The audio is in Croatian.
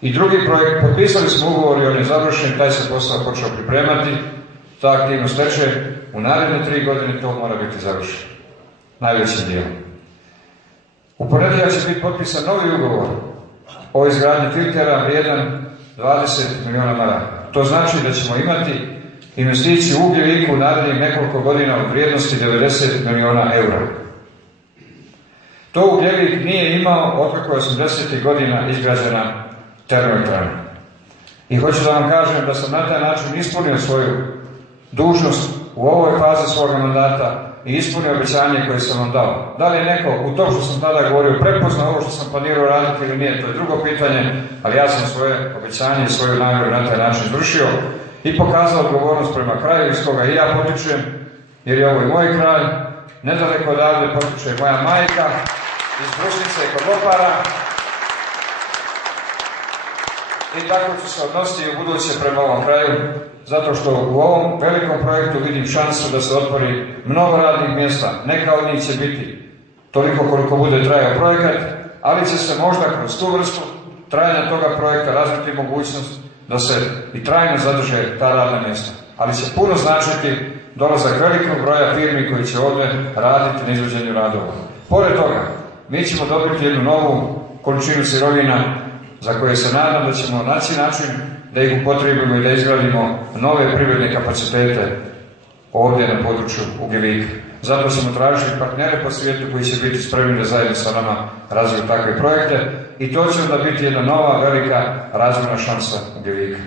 I drugi projekt, potpisali smo ugovor i on je završen, taj se posao počeo pripremati, ta aktivnost teče, u naredne 3 godine to mora biti završeno, najvećim dijelom. U ponedjeljak će biti potpisan novi ugovor o izgradnji filtera vrijedan 20 milijuna maraka. To znači da ćemo imati investiciju u Ugljeviku u narednih nekoliko godina u vrijednosti 90 milijuna eura. To Ugljevik nije imao otkako je 80. godina izgrađena termoelektrana. I hoću da vam kažem da sam na taj način ispunio svoju dužnost u ovoj fazi svoga mandata i ispunio obećanje koje sam vam dao. Da li je neko u tom što sam tada govorio prepoznao ovo što sam planirao raditi ili nije, to je drugo pitanje, ali ja sam svoje obećanje i svoju namjeru na taj način izvršio i pokazao odgovornost prema kraju iz koga i ja potičem, jer je ovo i moj kraj, nedaleko odavde potiče moja majka iz Brusnice i kod Lopara. I tako ću se odnositi i u buduće prema ovom kraju, zato što u ovom velikom projektu vidim šansu da se otvori mnogo radnih mjesta. Neka od njih će biti toliko koliko bude trajao projekat, ali će se možda kroz tu vrstu trajanja toga projekta razviti mogućnost da se i trajno zadrže ta radna mjesta. Ali će puno značiti dolazak velikog broja firmi koji će ovdje raditi na izvođenju radova. Pored toga, mi ćemo dobiti jednu novu količinu sirovina za koje se nadam da ćemo naći način da ih upotrijebimo i da izgradimo nove privredne kapacitete ovdje na području Ugljevika. Zato ćemo tražiti partnere po svijetu koji će biti spremni da zajedno sa nama razviju takve projekte i to će onda biti jedna nova velika razvojna šansa Ugljevika.